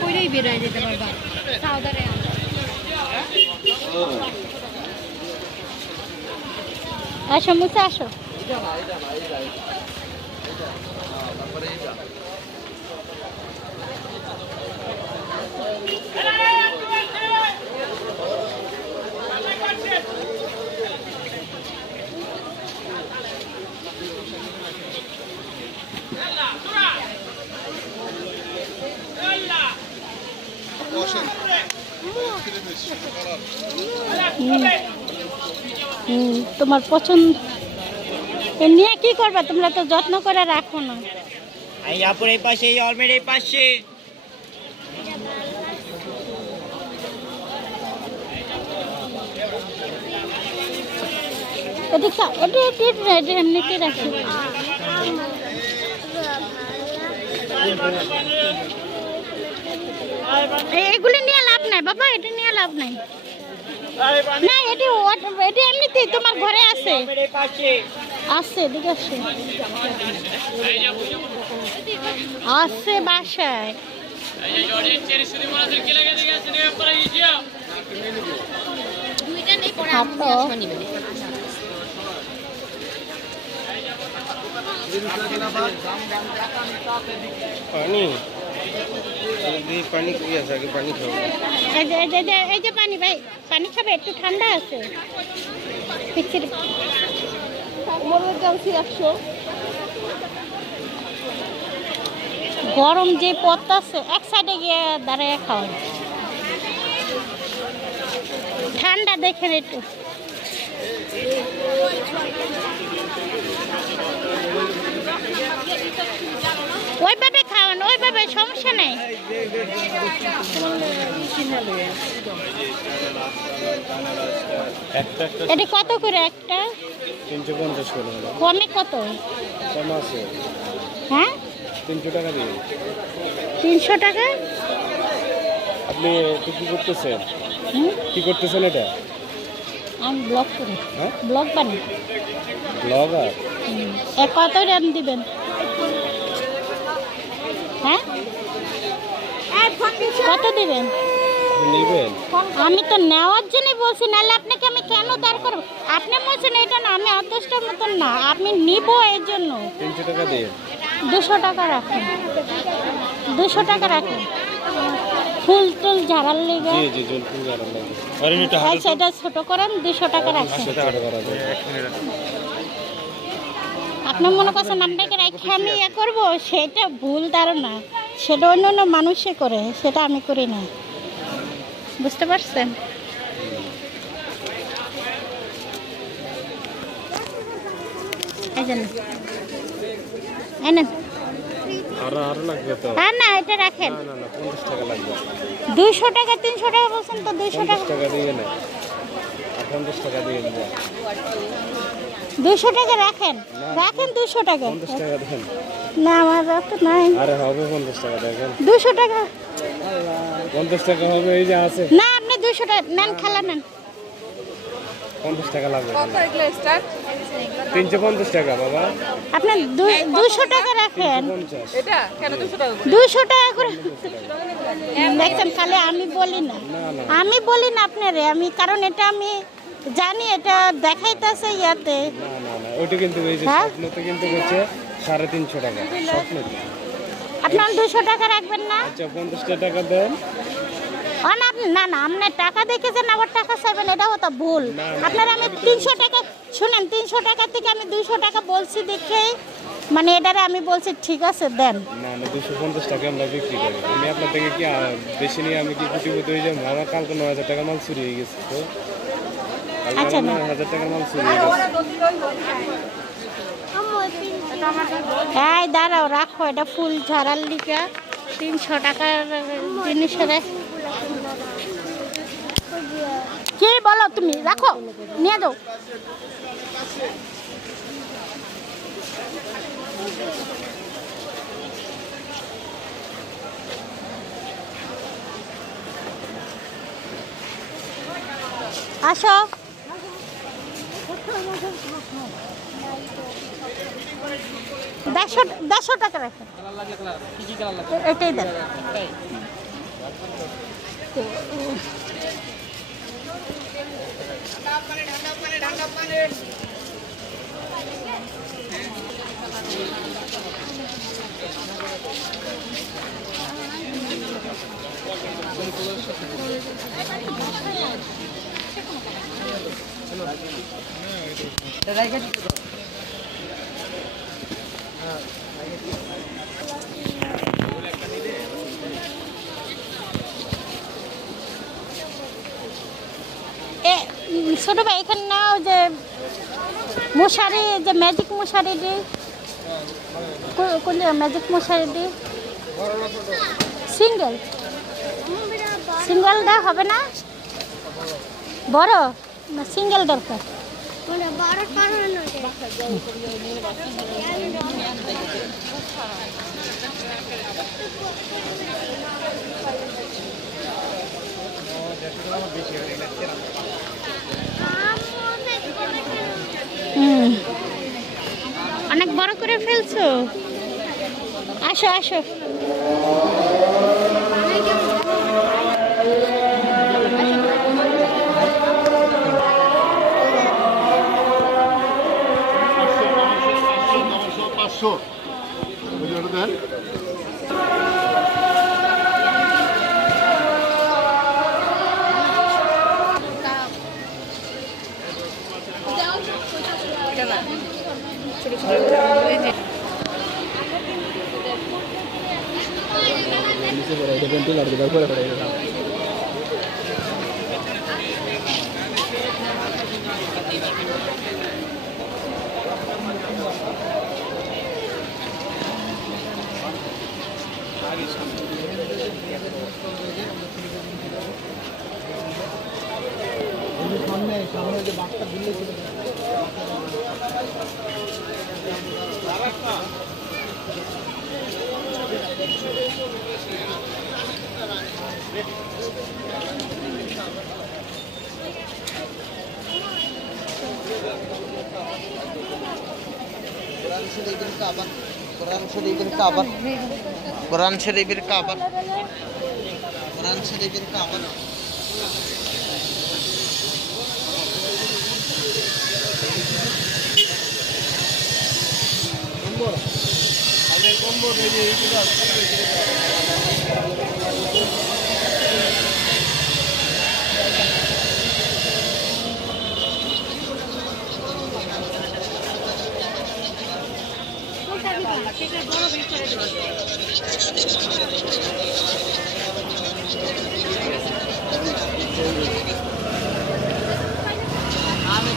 পরেই বেরোয় যেতে পারবা সাউদারে আসো মুসা আসো তোমার পছন্দ নিয়ে কি করবা তোমরা তো যত্ন করে রাখো না এই আপুর এই পাশে এই অলমের এই পাশে এমনিতে রাখি এগুলি নিয়ে লাভ নাই বাবা এটা নিয়ে লাভ নাই না এটি এমনিতেই তোমার ঘরে আছে আছে এদিকে আসে আছে বাসায় पानी पानी की আছে আগে পানি খাও এই যে পানি ভাই পানি খাবে একটু ঠান্ডা আছে গরম যে পথ আছে এক সাইডে গিয়ে দাঁড়ায় খাও ঠান্ডা দেখেন একটু ওইভাবে খাওয়ান ওইভাবে সমস্যা নেই এটা কত করে একটা 350 করে কমে কত কম আছে হ্যাঁ 300 টাকা দিন 300 টাকা আপনি কি করতেছেন কি করতেছেন এটা আমি ব্লগ করি হ্যাঁ ব্লগ বানাই ব্লগার কত দাম দিবেন হ্যাঁ কত দিবেন নেবেন আমি তো নেওয়ার জন্যই বলছি নাহলে আপনাকে আমি কেন দাঁড় করবো আপনি বলছেন এটা না আমি অতটার মতন না আপনি নিবো এর জন্য 300 টাকা দিন 200 টাকা রাখেন 200 টাকা রাখেন ফুল টুল ঝাড়ার লেগে জি জি জল ফুল ঝাড়ার লাগে আর এটা আচ্ছা এটা ছোট করেন 200 টাকা রাখেন আপনি মনে করছেন আপনাকে রেখে আমি ইয়ে করবো সেটা ভুল ধারণা সেটা অন্য অন্য মানুষে করে সেটা আমি করি না বুঝতে পারছেন এই জন্য আরো লাগবে তো হ্যাঁ না এটা রাখেন না না 50 টাকা লাগবে 200 টাকা 300 টাকা বলছেন তো 200 টাকা দিয়ে না 50 টাকা দিয়ে দিন 200 টাকা রাখেন রাখেন 200 টাকা 50 টাকা দেন না আমার তো নাই আরে হবে 50 টাকা দেখেন 200 টাকা 50 টাকা হবে এই যে আছে না আপনি 200 টাকা নেন খালা নেন 50 টাকা লাগবে কত এগুলো স্টার্ট 350 টাকা বাবা আপনি 200 টাকা রাখেন এটা কেন 200 টাকা করে দেখেন খালি আমি বলি না আপনারে আমি কারণ এটা আমি জানি এটা দেখাইতেছে ইয়াতে না না না ওইটা কিন্তু এই যে স্বপ্নতে কিন্তু হচ্ছে 350 টাকা স্বপ্নতে আপনার 200 টাকা রাখবেন না আচ্ছা 50 টাকা দেন না না আপনি টাকা দেখেছেন আবার টাকা চাইবেন এটা হতো ভুল আপনার আমি 300 টাকা শুনেন 300 টাকা থেকে আমি 200 টাকা বলছি দেখে মানে এটারে আমি বলছি ঠিক আছে দেন না না 250 টাকা আমরা বিক্রি করি আমি আপনার থেকে কি বেশি নিয়ে আমি কি কোটিপতি হয়ে যাবো আমার কালকে 9000 টাকা মাল চুরি হয়ে গেছে তো আচ্ছা না 9000 টাকা মাল চুরি হয়ে গেছে এই দাঁড়াও রাখো এটা ফুল ঝাড়ার লিগা 300 টাকার জিনিসের কি বলো তুমি রাখো নিয়ে যাও আসো দেড়শো টাকা রাখেন, এটাই দেন। ছোট ভাই এখানে নাও যে মশারি, যে ম্যাজিক মশারি দি কোন ম্যাজিক মশারি দি সিঙ্গেল সিঙ্গেলটা হবে না, বড় না সিঙ্গেল দরকার? অনেক বড় করে ফেলছো, আসো আসো। কোরআন শরীফের কাবা, কোরআন শরীফের কাবা, কোরআন শরীফের কাবা। আমি